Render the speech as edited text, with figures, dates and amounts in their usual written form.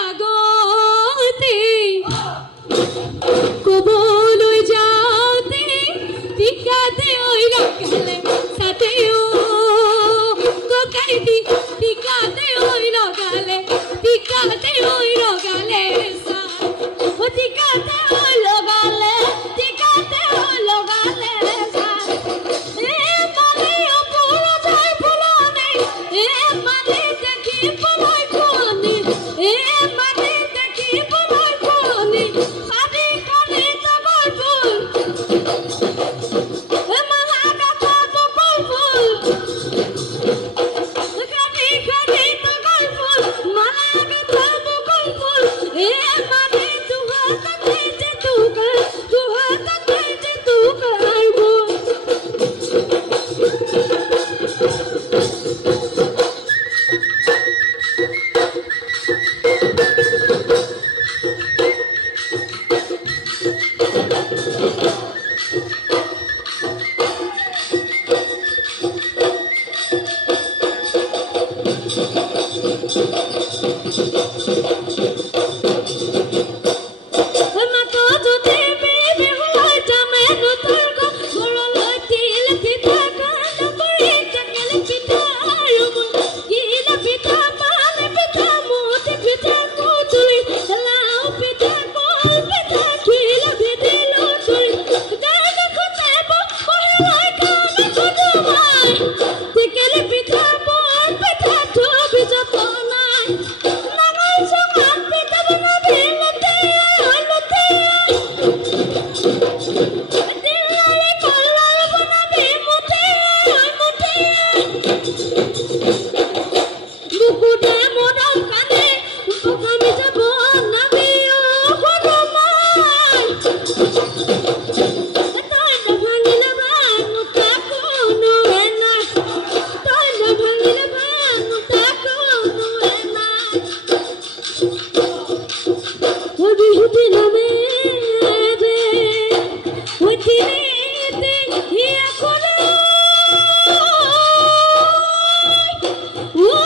আগতে কবল যাওতে টিকাতে ওই রগালে সাথেও কোকাইদি টিকাতে ওই রগালে সা ও টিকাতে ওই লগালে সা এ মানে অপুর যায় ফুলনে এ মানে দেখি ফুলই ফুলনি এ মানে দেখি ফুলই ফুলনি খালি খালি তগর ফুল এ মালা গাছা তগর ফুল খালি খালি তগর ফুল মালা গাছা তগর ফুল এ মানে দুহাতা থেকে তুকার ফুল Woo!